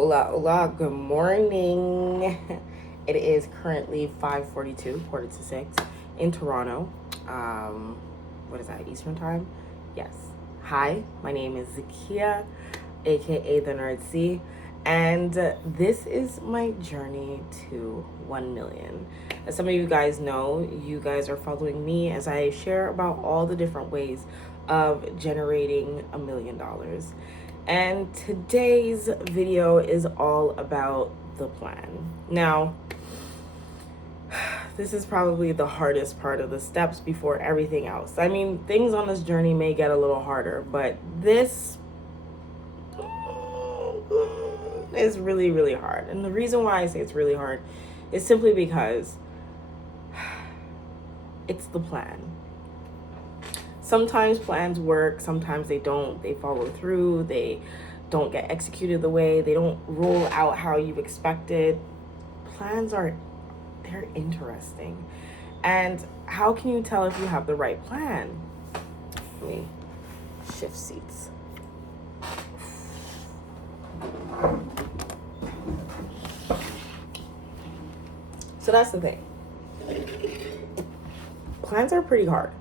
Hola, hola, good morning. It is currently 5:42, quarter to 6 in Toronto. What is that, Eastern time? Yes. Hi, my name is Zakia, aka the Nerd C, and this is my journey to 1 million. As some of you guys know, you guys are following me as I share about all the different ways of generating $1 million. And today's video is all about the plan. Now, this is probably the hardest part of the steps before everything else. I mean, things on this journey may get a little harder, but this is really, really hard. And the reason why I say it's really hard is simply because it's the plan. Sometimes plans work, sometimes they don't. They follow through, they don't get executed the way, they don't roll out how you've expected. Plans they're interesting. And how can you tell if you have the right plan? Let me shift seats. So that's the thing. Plans are pretty hard.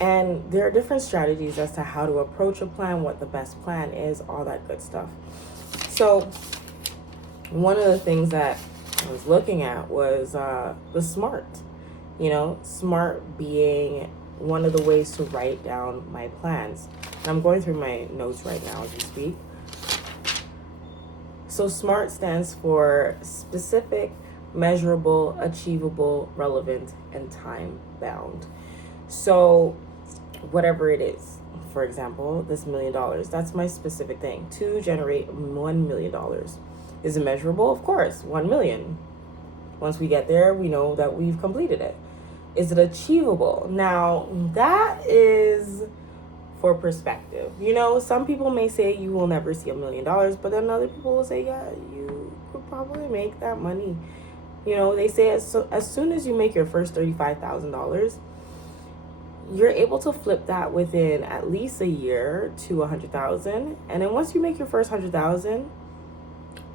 And there are different strategies as to how to approach a plan, what the best plan is, all that good stuff. So one of the things that I was looking at was the SMART. SMART being one of the ways to write down my plans. And I'm going through my notes right now as we speak. So SMART stands for specific, measurable, achievable, relevant, and time bound. So whatever it is, for example, this $1 million, that's my specific thing to generate $1 million. Is it measurable? Of course, 1 million. Once we get there, we know that we've completed it. Is it achievable? Now, that is for perspective. Some people may say you will never see $1 million, but then other people will say, yeah, you could probably make that money. They say as soon as you make your first $35,000, you're able to flip that within at least a year to 100,000. And then once you make your first 100,000,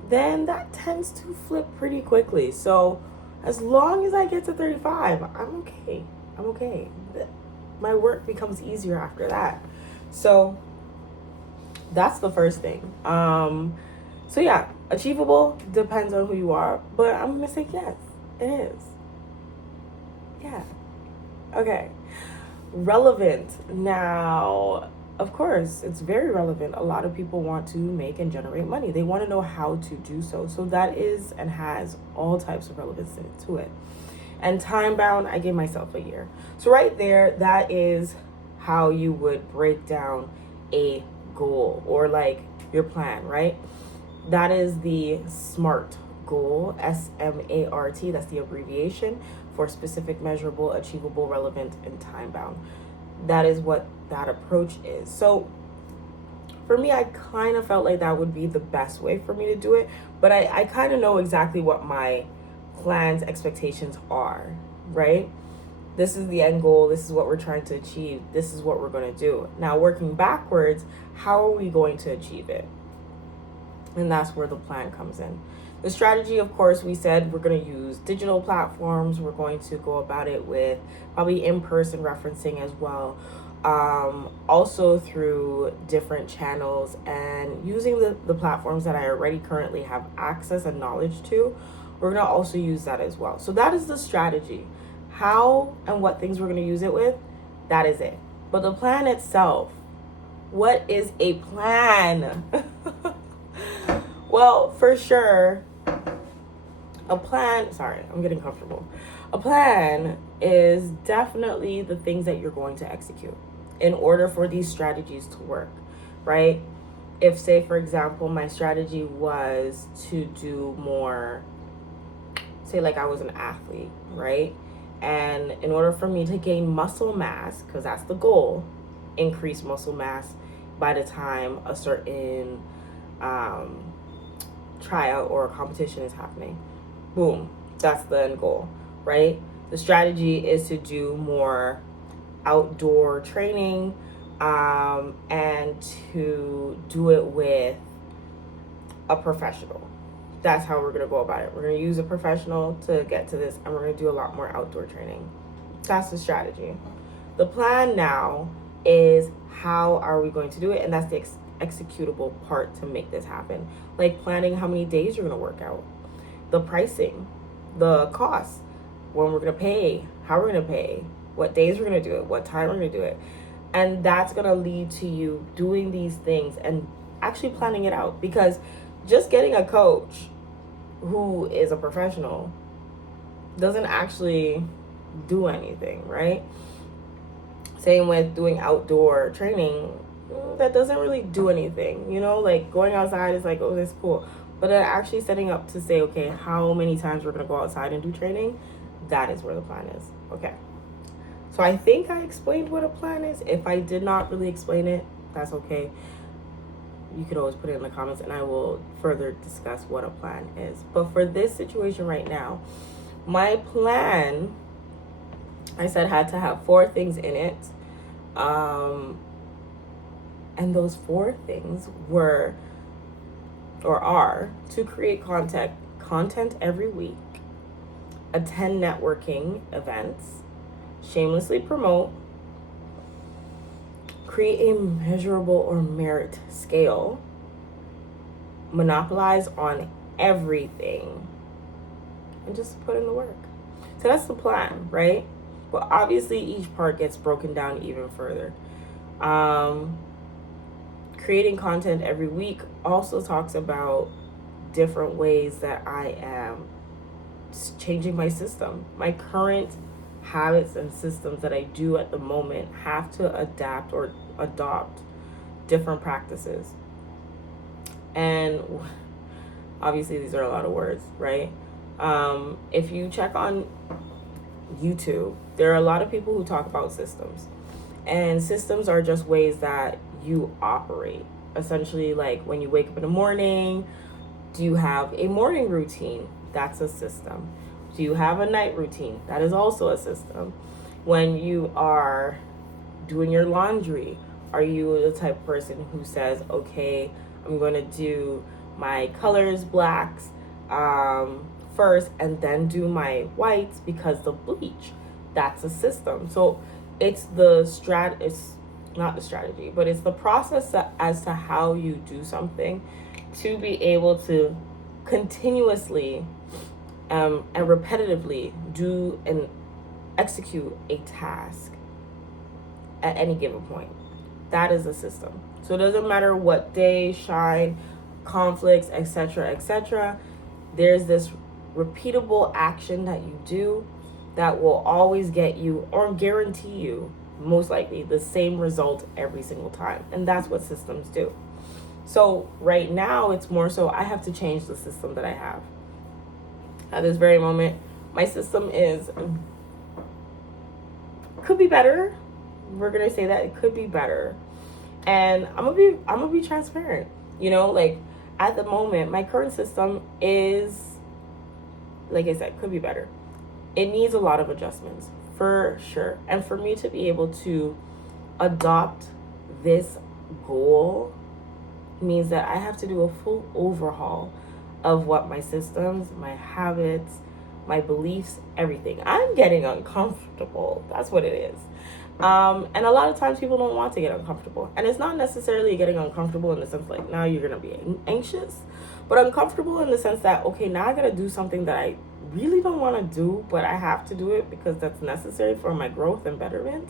then that tends to flip pretty quickly. So as long as I get to 35, I'm okay. My work becomes easier after that. So that's the first thing. So yeah, achievable depends on who you are, but I'm gonna say yes, it is. Yeah. Okay. Relevant. Now, of course, it's very relevant. A lot of people want to make and generate money. They want to know how to do so. So that is and has all types of relevance to it. And time bound, I gave myself a year. So right there, that is how you would break down a goal or like your plan, right? That is the SMART goal, SMART. That's the abbreviation for specific, measurable, achievable, relevant, and time bound. That is what that approach is. So for me, I kind of felt like that would be the best way for me to do it, but I kind of know exactly what my plans, expectations are, right? This is the end goal. This is what we're trying to achieve. This is what we're going to do. Now, working backwards, how are we going to achieve it? And that's where the plan comes in. The strategy, of course, we said we're going to use digital platforms. We're going to go about it with probably in-person referencing as well. Also through different channels and using the platforms that I already currently have access and knowledge to. We're going to also use that as well. So that is the strategy. How and what things we're going to use it with, that is it. But the plan itself, what is a plan? Well, for sure, a plan is definitely the things that you're going to execute in order for these strategies to work, right? If, say, for example, my strategy was to do more, say like I was an athlete, right? And in order for me to gain muscle mass, because that's the goal, increase muscle mass by the time a certain tryout or a competition is happening. Boom, that's the end goal, right? The strategy is to do more outdoor training and to do it with a professional. That's how we're going to go about it. We're going to use a professional to get to this, and we're going to do a lot more outdoor training. That's the strategy. The plan now is how are we going to do it, and that's the executable part to make this happen. Like planning how many days you're going to work out, the pricing, the cost, when we're going to pay, how we're going to pay, what days we're going to do it, what time we're going to do it. And that's going to lead to you doing these things and actually planning it out, because just getting a coach who is a professional doesn't actually do anything, right? Same with doing outdoor training. That doesn't really do anything, you know? Like going outside is like, oh, that's cool. But then actually setting up to say, okay, how many times we're going to go outside and do training, that is where the plan is. Okay. So I think I explained what a plan is. If I did not really explain it, that's okay. You could always put it in the comments and I will further discuss what a plan is. But for this situation right now, my plan, I said, had to have 4 things in it. And those 4 things were or are to create content every week, attend networking events, shamelessly promote, create a measurable or merit scale, monopolize on everything, and just put in the work. So that's the plan, right? But obviously each part gets broken down even further. Creating content every week also talks about different ways that I am changing my system. My current habits and systems that I do at the moment have to adapt or adopt different practices. And obviously these are a lot of words, right? If you check on YouTube, there are a lot of people who talk about systems. And systems are just ways that you operate. Essentially, like when you wake up in the morning, do you have a morning routine? That's a system. Do you have a night routine? That is also a system. When you are doing your laundry, are you the type of person who says, okay, I'm going to do my colors blacks first and then do my whites because the bleach? That's a system. So it's not the strategy, but it's the process as to how you do something to be able to continuously and repetitively do and execute a task at any given point. That is a system. So it doesn't matter what day, shine, conflicts, etc. There's this repeatable action that you do that will always get you or guarantee you most likely the same result every single time. And that's what systems do. So right now it's more so I have to change the system that I have. At this very moment, my system could be better. We're gonna say that it could be better. And I'm gonna be transparent. You know, like at the moment, my current system is, like I said, could be better. It needs a lot of adjustments, for sure. And for me to be able to adopt this goal means that I have to do a full overhaul of what my systems, my habits, my beliefs, everything. I'm getting uncomfortable. That's what it is. And a lot of times people don't want to get uncomfortable. And it's not necessarily getting uncomfortable in the sense like, now you're going to be anxious, but uncomfortable in the sense that, okay, now I got to do something that I really don't want to do, but I have to do it because that's necessary for my growth and betterment.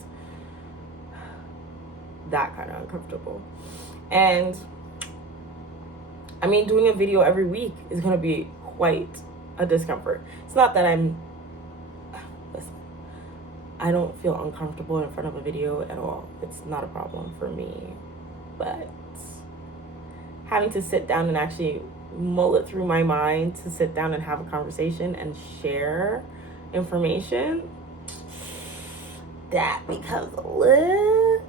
That kind of uncomfortable. And I mean, doing a video every week is going to be quite a discomfort. It's not that listen, I don't feel uncomfortable in front of a video at all. It's not a problem for me. But having to sit down and actually mull it through my mind, to sit down and have a conversation and share information, that becomes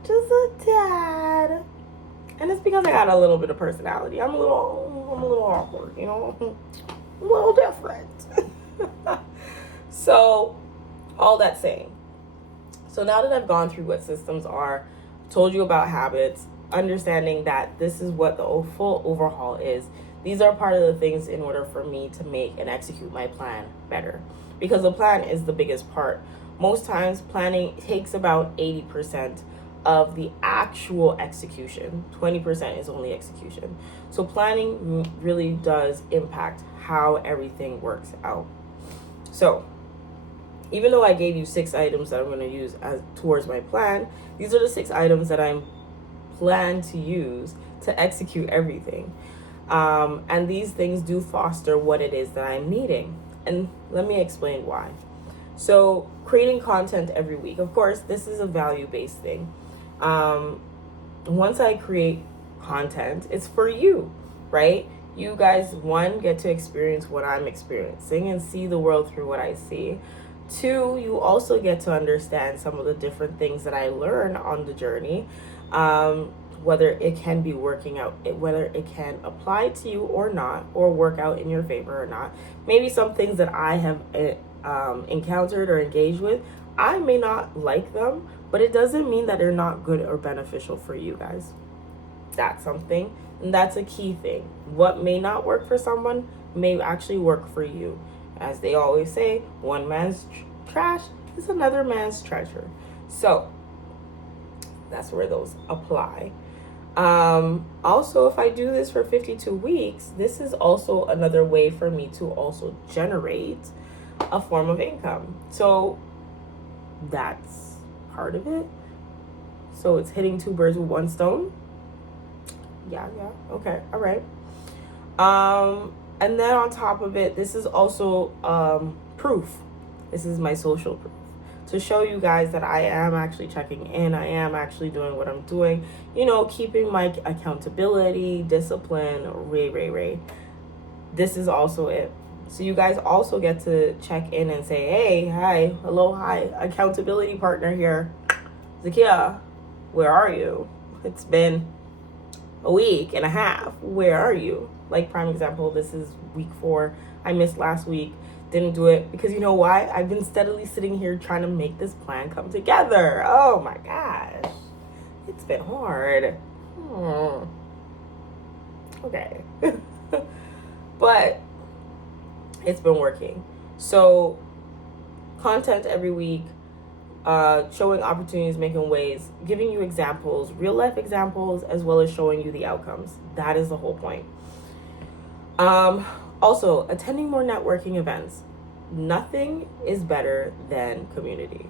just a tad. And it's because I got a little bit of personality. I'm a little awkward, you know, a little different. So all that saying, so now that I've gone through what systems are, told you about habits, understanding that this is what the full overhaul is, These are part of the things in order for me to make and execute my plan better, because the plan is the biggest part. Most times planning takes about 80% of the actual execution. 20% is only execution. So planning really does impact how everything works out. So even though I gave you 6 items that I'm going to use as towards my plan, these are the 6 items that I'm plan to use to execute everything. And these things do foster what it is that I'm needing. And let me explain why. So creating content every week. Of course, this is a value-based thing. Once I create content, it's for you, right? You guys, one, get to experience what I'm experiencing and see the world through what I see. 2, you also get to understand some of the different things that I learn on the journey, whether it can be working out, whether it can apply to you or not, or work out in your favor or not. Maybe some things that I have encountered or engaged with, I may not like them, but it doesn't mean that they're not good or beneficial for you guys. That's something, and that's a key thing. What may not work for someone may actually work for you. As they always say, one man's trash is another man's treasure. So that's where those apply. Also, if I do this for 52 weeks, this is also another way for me to also generate a form of income. So that's part of it. So it's hitting 2 birds with 1 stone. Yeah. Okay. All right. And then on top of it, this is also proof. This is my social proof to show you guys that I am actually checking in. I am actually doing what I'm doing. Keeping my accountability, discipline, ray. This is also it. So you guys also get to check in and say, hey, hi, hello, hi, accountability partner here. Zakia, where are you? It's been a week and a half. Where are you? Like, prime example, this is week 4. I missed last week. Didn't do it because you know why? I've been steadily sitting here trying to make this plan come together. Oh my gosh. It's been hard. Okay. But it's been working. So content every week, showing opportunities, making ways, giving you examples, real life examples, as well as showing you the outcomes. That is the whole point. Also, attending more networking events. Nothing is better than community.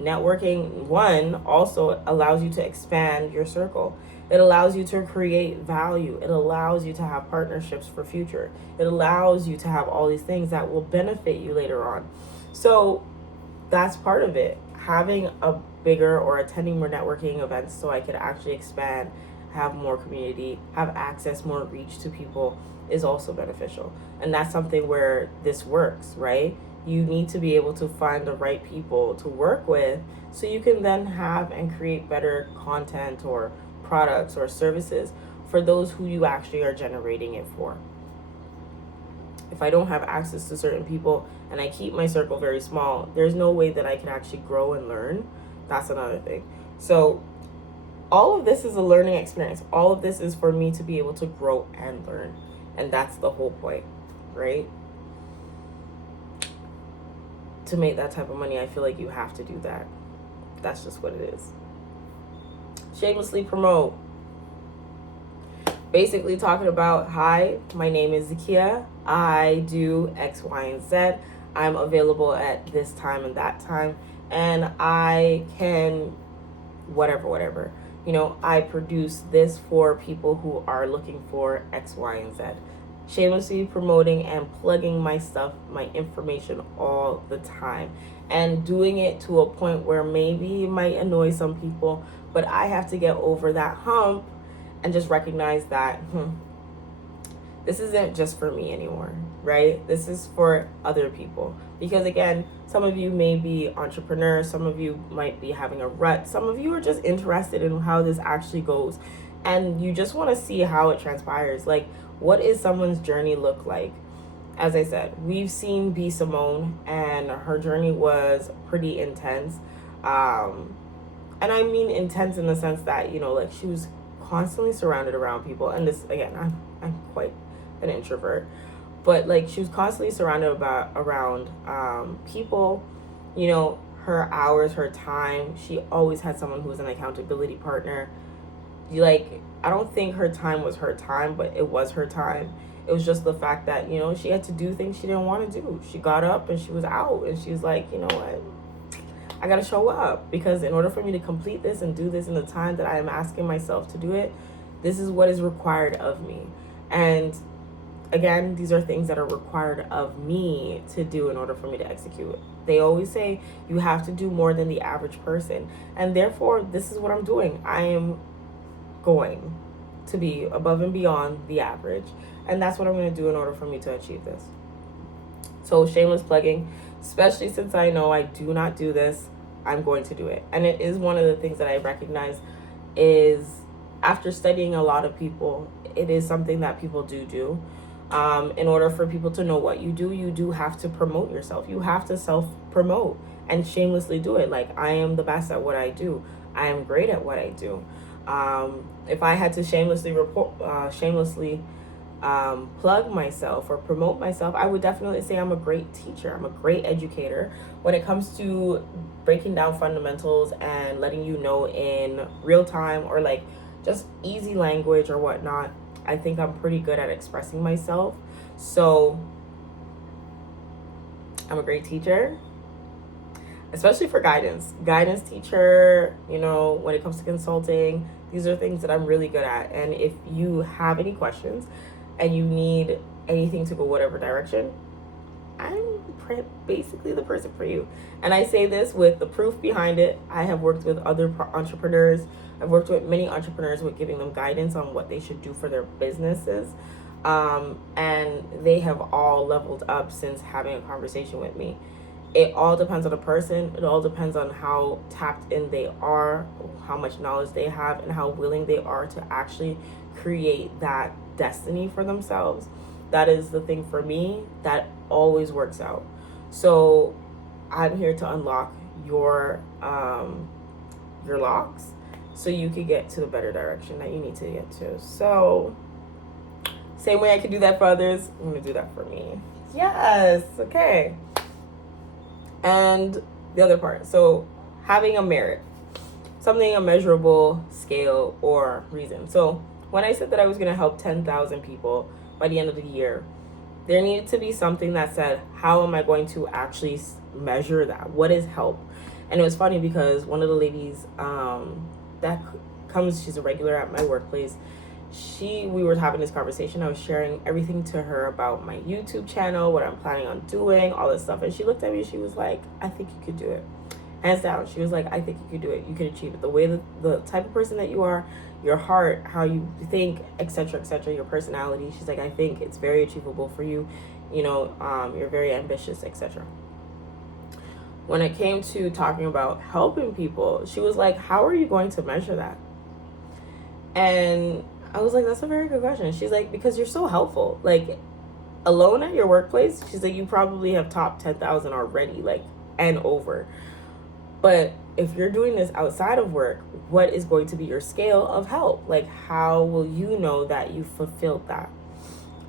Networking, one, also allows you to expand your circle. It allows you to create value. It allows you to have partnerships for future. It allows you to have all these things that will benefit you later on. So that's part of it. Having a bigger or attending more networking events so I could actually expand, have more community, have access, more reach to people is also beneficial. And that's something where this works, right? You need to be able to find the right people to work with so you can then have and create better content or products or services for those who you actually are generating it for. If I don't have access to certain people and I keep my circle very small, there's no way that I can actually grow and learn. That's another thing. So all of this is a learning experience. All of this is for me to be able to grow and learn. And that's the whole point, right? To make that type of money, I feel like you have to do that. That's just what it is. Shamelessly promote. Basically talking about, hi, my name is Zakia. I do X, Y, and Z. I'm available at this time and that time. And I can whatever. I produce this for people who are looking for X, Y, and Z. Shamelessly promoting and plugging my stuff, my information all the time. And doing it to a point where maybe it might annoy some people, but I have to get over that hump and just recognize that this isn't just for me anymore, right? This is for other people. Because again, some of you may be entrepreneurs, some of you might be having a rut, some of you are just interested in how this actually goes. And you just want to see how it transpires. Like, what is someone's journey look like? As I said, we've seen B. Simone, and her journey was pretty intense. And I mean intense in the sense that, like she was constantly surrounded around people, and this again, I'm quite an introvert, but like she was constantly surrounded around people, you know, her hours, her time. She always had someone who was an accountability partner. Like, I don't think her time was her time, but it was her time. It was just the fact that, you know, she had to do things she didn't want to do. She got up and she was out, and she was like, you know what, I gotta show up, because in order for me to complete this and do this in the time that I am asking myself to do it, this is what is required of me. And again, these are things that are required of me to do in order for me to execute. They always say you have to do more than the average person, and therefore this is what I'm doing. I am going to be above and beyond the average, and that's what I'm going to do in order for me to achieve this. So shameless plugging, especially since I know I do not do this, I'm going to do it. And it is one of the things that I recognize is, after studying a lot of people, it is something that people do. In order for people to know what you do have to promote yourself. You have to self-promote and shamelessly do it. Like, I am the best at what I do. I am great at what I do. If I had to shamelessly plug myself or promote myself, I would definitely say I'm a great teacher. I'm a great educator. When it comes to breaking down fundamentals and letting you know in real time, or like just easy language or whatnot, I think I'm pretty good at expressing myself. So I'm a great teacher, especially for guidance teacher. You know, when it comes to consulting, these are things that I'm really good at. And if you have any questions and you need anything to go whatever direction, I'm basically the person for you. And I say this with the proof behind it. I have worked with other entrepreneurs. I've worked with many entrepreneurs with giving them guidance on what they should do for their businesses. And they have all leveled up since having a conversation with me. It all depends on the person. It all depends on how tapped in they are, how much knowledge they have, and how willing they are to actually create that destiny for themselves. That is the thing for me that always works out. So I'm here to unlock your locks so you can get to the better direction that you need to get to. So same way I can do that for others, I'm gonna do that for me. Yes, okay. And the other part, so having a merit, something, a measurable scale or reason. So when I said that I was going to help 10,000 people by the end of the year, there needed to be something that said, how am I going to actually measure that? What is help? And it was funny because one of the ladies that comes, she's a regular at my workplace, we were having this conversation. I was sharing everything to her about my YouTube channel, what I'm planning on doing, all this stuff. And she looked at me and she was like, I think you could do it. Hands down. She was like, I think you could do it. You could achieve it. The way that the type of person that you are, your heart, how you think, etc., your personality. She's like, I think it's very achievable for you. You know, you're very ambitious, etc. When it came to talking about helping people, she was like, how are you going to measure that? And I was like, that's a very good question. She's like, because you're so helpful. Like, alone at your workplace, she's like, you probably have topped 10,000 already, like, and over. But if you're doing this outside of work, what is going to be your scale of help? Like, how will you know that you fulfilled that?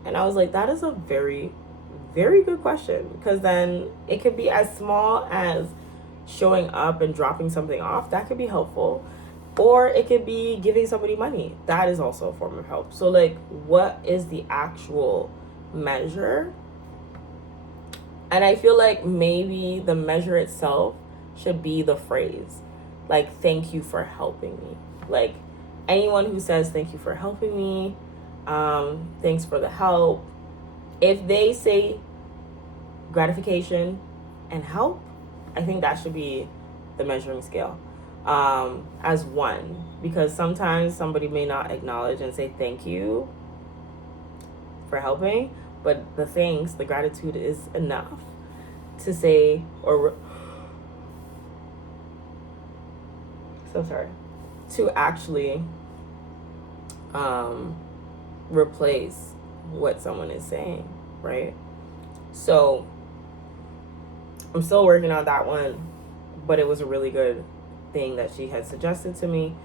And I was like, that is a very, very good question. Because then it could be as small as showing up and dropping something off. That could be helpful. Or it could be giving somebody money. That is also a form of help. So, like, what is the actual measure? And I feel like maybe the measure itself should be the phrase, like, thank you for helping me. Like, anyone who says thank you for helping me, thanks for the help, if they say gratification and help, I think that should be the measuring scale, as one, because sometimes somebody may not acknowledge and say thank you for helping, but the thanks, the gratitude is enough to say, or to actually replace what someone is saying, right? So I'm still working on that one, but it was a really good thing that she had suggested to me.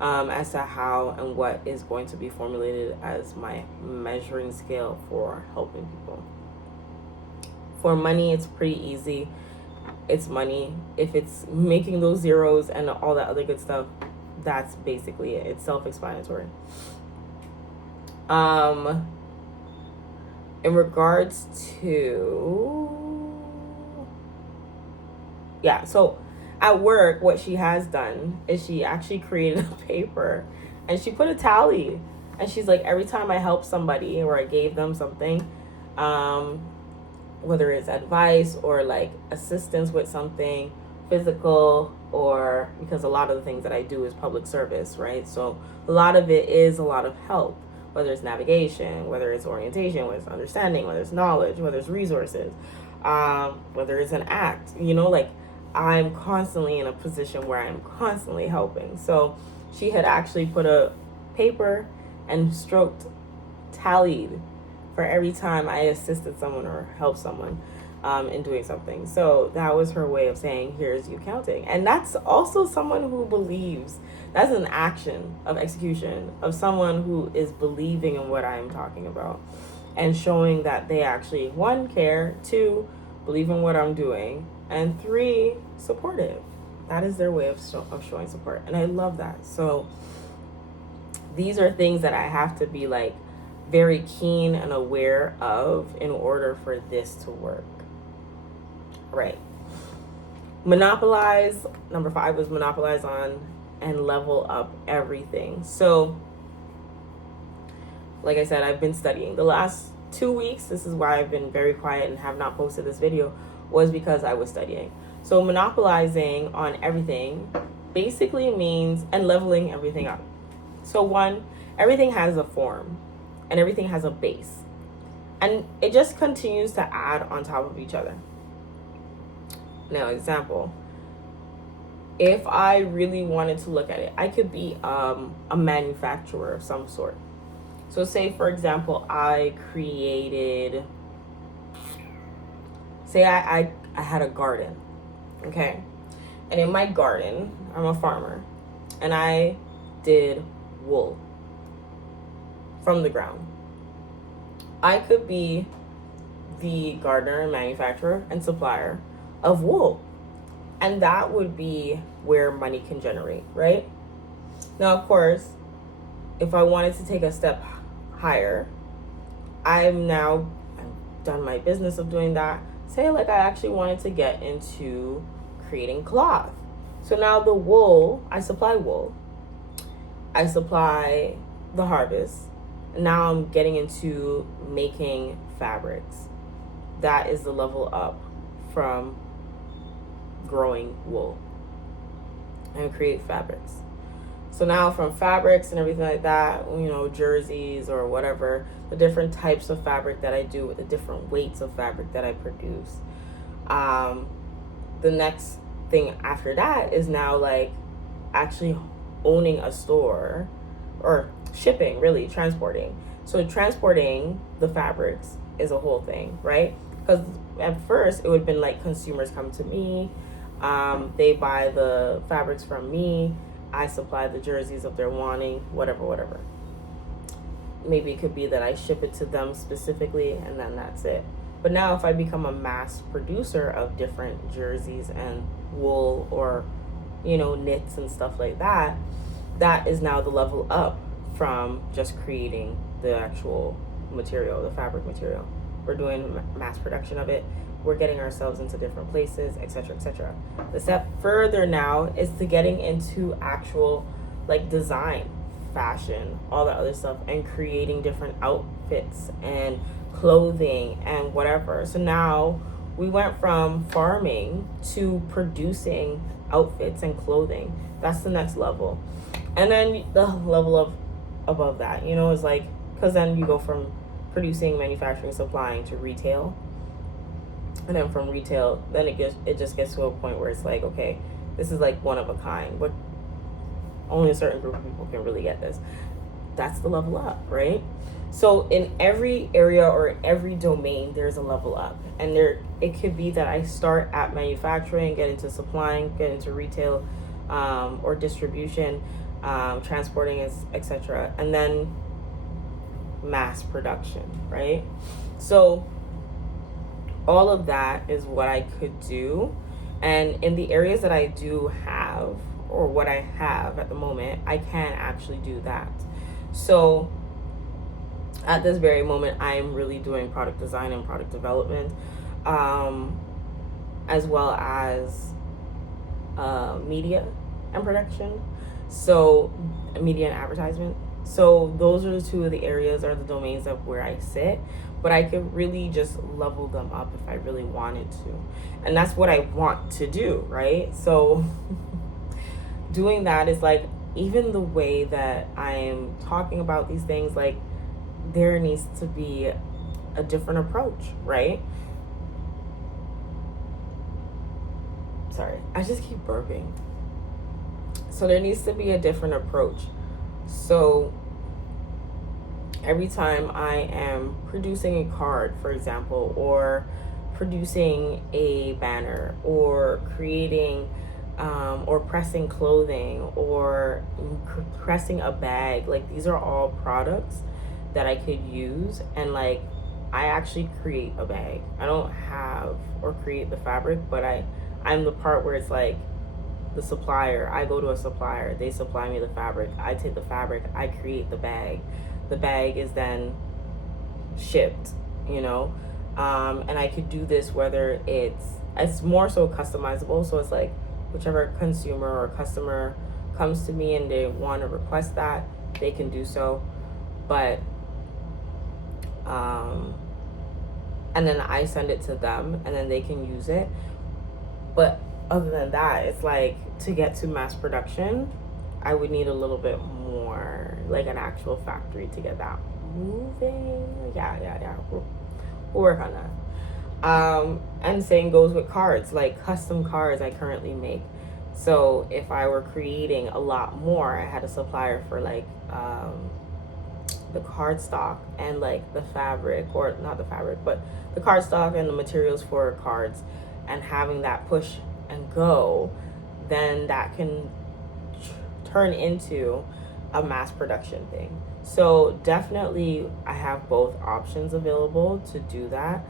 as to how and what is going to be formulated as my measuring scale for helping people. For money, it's pretty easy. It's money. If it's making those zeros and all that other good stuff, that's basically it. It's self-explanatory. In regards to, so at work, what she has done is she actually created a paper and she put a tally, and she's like, every time I help somebody or I gave them something, whether it's advice or like assistance with something physical, or because a lot of the things that I do is public service, right? So a lot of it is a lot of help, whether it's navigation, whether it's orientation, whether it's understanding, whether it's knowledge, whether it's resources, whether it's an act, like I'm constantly in a position where I'm constantly helping. So she had actually put a paper and tallied for every time I assisted someone or helped someone in doing something. So that was her way of saying, here's you counting. And that's also someone who believes. That's an action of execution of someone who is believing in what I'm talking about and showing that they actually, 1, care, 2, believe in what I'm doing, and 3, supportive. That is their way of showing support. And I love that. So these are things that I have to be like very keen and aware of in order for this to work. Right. Monopolize. Number 5 was monopolize on and level up everything. So, like I said, I've been studying. The last 2 weeks, this is why I've been very quiet and have not posted this video, was because I was studying. So monopolizing on everything basically means, and leveling everything up. So 1, everything has a form and everything has a base. And it just continues to add on top of each other. Now, example, if I really wanted to look at it, I could be a manufacturer of some sort. So say, for example, I created, say I had a garden, okay? And in my garden, I'm a farmer, and I did wool from the ground. I could be the gardener and manufacturer and supplier of wool. And that would be where money can generate, right? Now, of course, if I wanted to take a step higher, I've done my business of doing that. Say like I actually wanted to get into creating cloth. So now the wool, I supply wool. I supply the harvest. And now I'm getting into making fabrics. That is the level up from growing wool and create fabrics. So now from fabrics and everything like that, jerseys or whatever, the different types of fabric that I do with the different weights of fabric that I produce. The next thing after that is now like actually owning a store, or shipping, really transporting. So transporting the fabrics is a whole thing, right? Because at first it would have been like consumers come to me, they buy the fabrics from me, I supply the jerseys if they're wanting, whatever. Maybe it could be that I ship it to them specifically and then that's it. But now if I become a mass producer of different jerseys and wool, or, knits and stuff like that, that is now the level up from just creating the actual material, the fabric material. We're doing mass production of it. We're getting ourselves into different places, etc., etc. The step further now is to getting into actual like design, fashion, all that other stuff, and creating different outfits and clothing and whatever. So now we went from farming to producing outfits and clothing. That's the next level. And then the level of above that, is like, because then you go from producing, manufacturing, supplying to retail. And then from retail, then it just gets to a point where it's like, okay, this is like one of a kind. But only a certain group of people can really get this. That's the level up, right? So in every area or in every domain, there's a level up. And it could be that I start at manufacturing, get into supplying, get into retail, or distribution, transporting, etc. And then mass production, right? So all of that is what I could do. And in the areas that I do have, or what I have at the moment, I can actually do that. So at this very moment, I am really doing product design and product development, as well as media and production. So media and advertisement. So those are the two of the areas or the domains of where I sit, but I could really just level them up if I really wanted to. And that's what I want to do, right? So doing that is like, even the way that I am talking about these things, like there needs to be a different approach, right? Sorry, I just keep burping. So there needs to be a different approach. So every time I am producing a card, for example, or producing a banner, or creating or pressing clothing, or pressing a bag, like these are all products that I could use. And like I actually create a bag. I don't have or create the fabric, but I'm the part where it's like the supplier. I go to a supplier, they supply me the fabric, I take the fabric, I create the bag. The bag is then shipped, you know. And I could do this whether it's more so customizable. So it's like whichever consumer or customer comes to me and they want to request that, they can do so. But and then I send it to them and then they can use it. But other than that, it's like to get to mass production, I would need a little bit more, like an actual factory to get that moving. Yeah. We'll work on that. And same goes with cards, like custom cards I currently make. So if I were creating a lot more, I had a supplier for like the card stock and like the fabric, or not the fabric, but the card stock and the materials for cards, and having that push and go, then that can turn into a mass production thing. So definitely I have both options available to do that.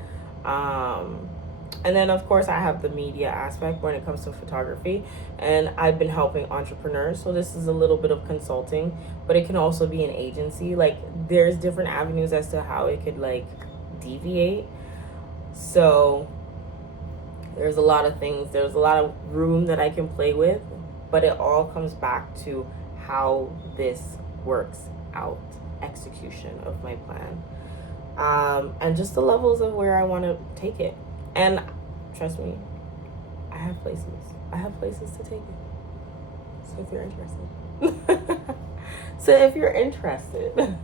And then of course I have the media aspect when it comes to photography, and I've been helping entrepreneurs. So this is a little bit of consulting, but it can also be an agency. Like there's different avenues as to how it could like deviate. So there's a lot of things, there's a lot of room that I can play with, but it all comes back to how this works out, execution of my plan, and just the levels of where I want to take it. And trust me, I have places to take it. So if you're interested,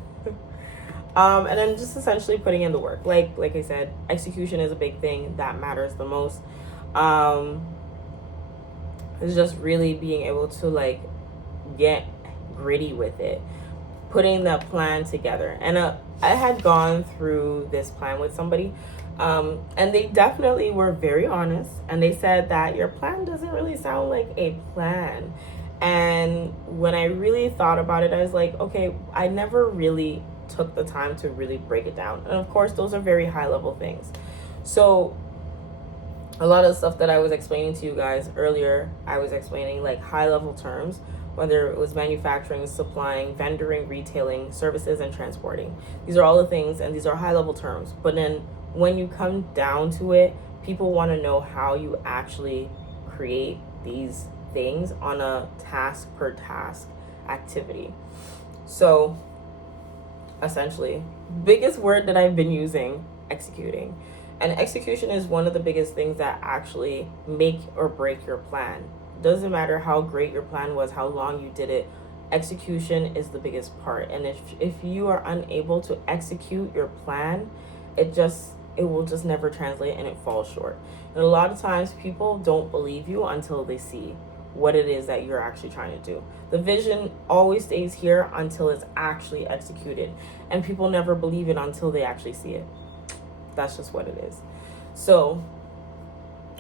and then just essentially putting in the work. Like I said, execution is a big thing that matters the most. It's just really being able to like get gritty with it, putting the plan together. And I had gone through this plan with somebody, and they definitely were very honest, and they said that your plan doesn't really sound like a plan. And when I really thought about it, I was like, okay, I never really took the time to really break it down. And of course, those are very high level things. So a lot of stuff that I was explaining to you guys earlier, I was explaining like high level terms, whether it was manufacturing, supplying, vendoring, retailing, services, and transporting. These are all the things, and these are high level terms. But then when you come down to it, people want to know how you actually create these things on a task per task activity. So essentially, biggest word that I've been using, executing. And execution is one of the biggest things that actually make or break your plan. Doesn't matter how great your plan was, how long you did it, execution is the biggest part. And if you are unable to execute your plan, it will just never translate, and it falls short. And a lot of times people don't believe you until they see what it is that you're actually trying to do. The vision always stays here until it's actually executed, and people never believe it until they actually see it. That's just what it is. So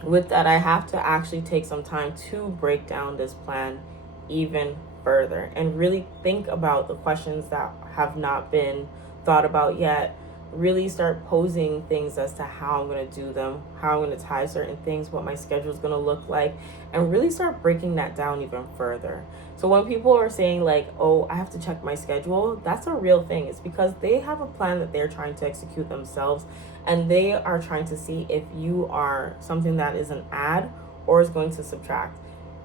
with that, I have to actually take some time to break down this plan even further and really think about the questions that have not been thought about yet. Really start posing things as to how I'm going to do them, how I'm going to tie certain things, what my schedule is going to look like, and really start breaking that down even further. So when people are saying like, oh, I have to check my schedule, that's a real thing. It's because they have a plan that they're trying to execute themselves, and they are trying to see if you are something that is an add or is going to subtract.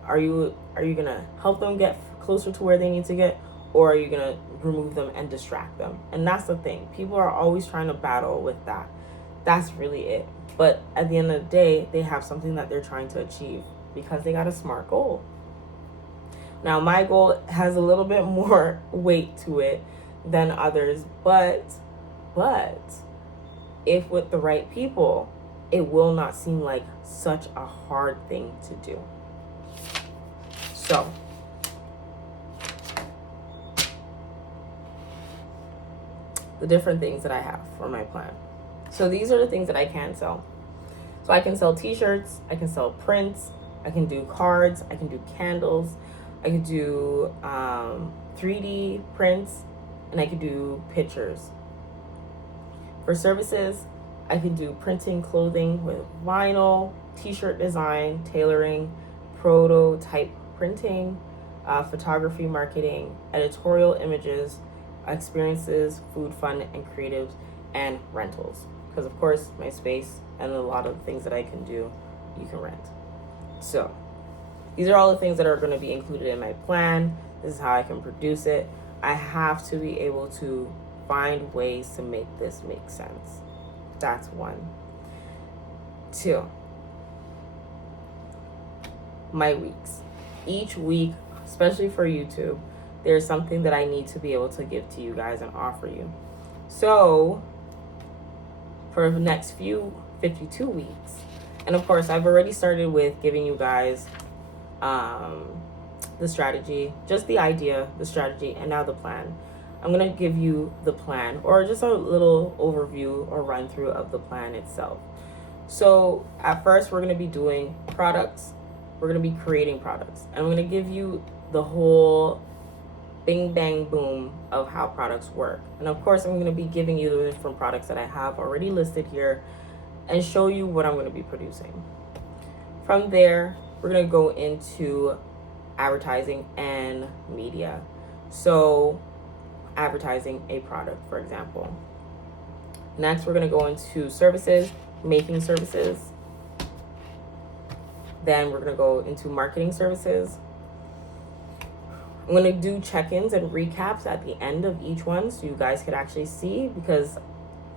Are you going to help them get closer to where they need to get, or are you going to remove them and distract them? And that's the thing. People are always trying to battle with that. That's really it. But at the end of the day, they have something that they're trying to achieve because they got a SMART goal. Now, my goal has a little bit more weight to it than others, but if with the right people, it will not seem like such a hard thing to do. So, the different things that I have for my plan. So these are the things that I can sell. So I can sell t-shirts, I can sell prints, I can do cards, I can do candles, I can do 3D prints, and I can do pictures. For services, I can do printing clothing with vinyl, t-shirt design, tailoring, prototype printing, photography marketing, editorial images, experiences, food, fun, and creatives, and rentals. Because of course, my space and a lot of the things that I can do, you can rent. So these are all the things that are going to be included in my plan. This is how I can produce it. I have to be able to find ways to make this make sense. That's 1. 2, my weeks. Each week, especially for YouTube, there's something that I need to be able to give to you guys and offer you. So for the next 52 weeks, and of course I've already started with giving you guys the strategy, just the idea, the strategy, and now the plan. I'm going to give you the plan, or just a little overview or run through of the plan itself. So at first we're going to be doing products. We're going to be creating products, and I'm going to give you the whole bing bang boom of how products work. And of course I'm going to be giving you the different products that I have already listed here and show you what I'm going to be producing. From there, we're going to go into advertising and media. So advertising a product, for example. Next, we're going to go into services, making services. Then we're going to go into marketing services. I'm going to do check-ins and recaps at the end of each one so you guys could actually see, because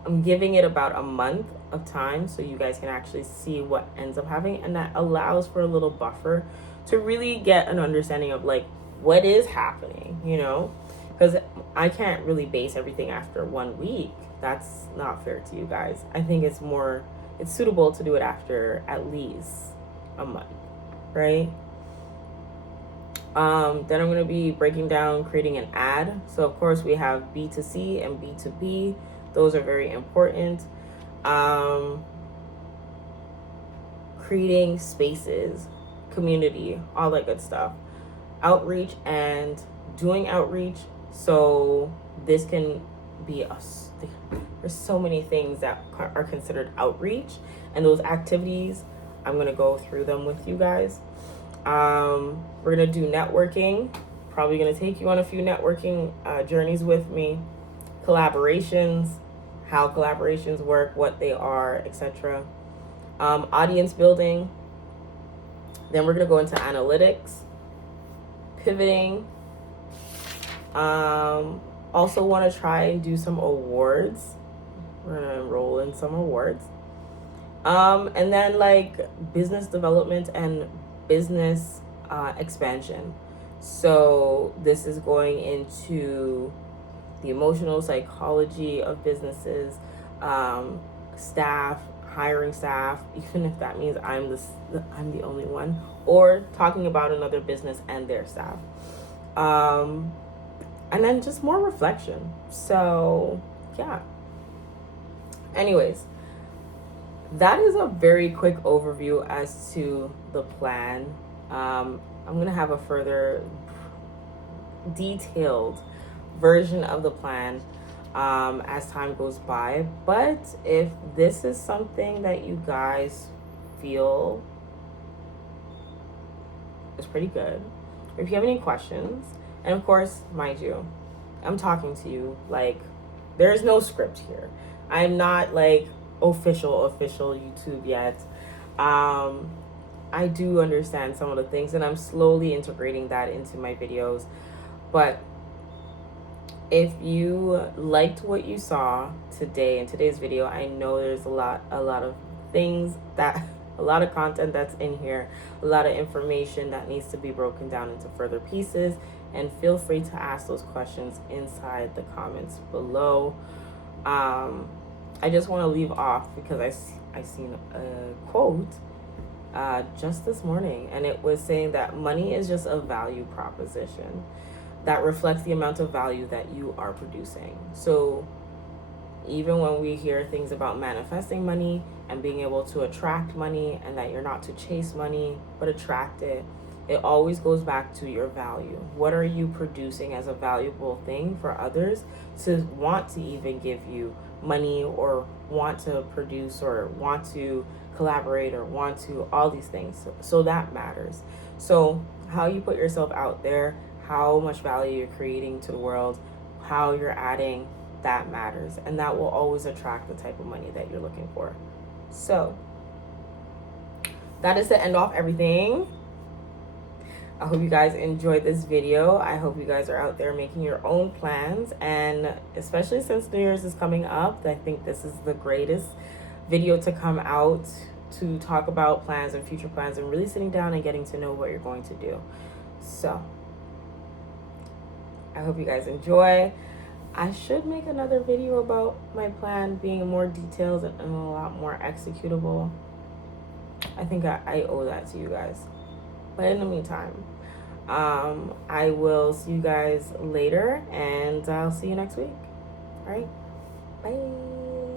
I'm giving it about a month of time so you guys can actually see what ends up happening, and that allows for a little buffer to really get an understanding of like what is happening, you know, because I can't really base everything after 1 week. That's not fair to you guys. I think it's suitable to do it after at least a month, right? Then I'm going to be breaking down creating an ad. So of course we have B2C and B2B. Those are very important. Creating spaces, community, all that good stuff. Outreach and doing outreach. So this can be there's so many things that are considered outreach, and those activities, I'm going to go through them with you guys. We're going to do networking, probably going to take you on a few networking journeys with me. Collaborations, how collaborations work, what they are, etc. Audience building. Then we're going to go into analytics, pivoting. Also want to try and do some awards. We're going to enroll in some awards. And then like business development and business expansion. So this is going into the emotional psychology of businesses, staff, hiring staff, even if that means I'm the only one, or talking about another business and their staff. And then just more reflection. So yeah. Anyways, that is a very quick overview as to the plan. I'm going to have a further detailed version of the plan as time goes by. But if this is something that you guys feel is pretty good, or if you have any questions, and of course, mind you, I'm talking to you like there is no script here. I'm not like official YouTube yet. I do understand some of the things, and I'm slowly integrating that into my videos. But if you liked what you saw today in today's video, I know there's a lot of things that a lot of content that's in here, a lot of information that needs to be broken down into further pieces, and feel free to ask those questions inside the comments below. I just want to leave off because I seen a quote just this morning, and it was saying that money is just a value proposition that reflects the amount of value that you are producing. So even when we hear things about manifesting money and being able to attract money, and that you're not to chase money but attract it, it always goes back to your value. What are you producing as a valuable thing for others to want to even give you money, or want to produce, or want to collaborate, or want to all these things? So that matters. So how you put yourself out there, how much value you're creating to the world, how you're adding, that matters. And that will always attract the type of money that you're looking for. So that is the end off everything. I hope you guys enjoyed this video. I hope you guys are out there making your own plans. And especially since New Year's is coming up, I think this is the greatest video to come out to talk about plans and future plans, and really sitting down and getting to know what you're going to do. So I hope you guys enjoy. I should make another video about my plan being more detailed and a lot more executable. I think I owe that to you guys. But in the meantime, I will see you guys later, and I'll see you next week. All right, bye.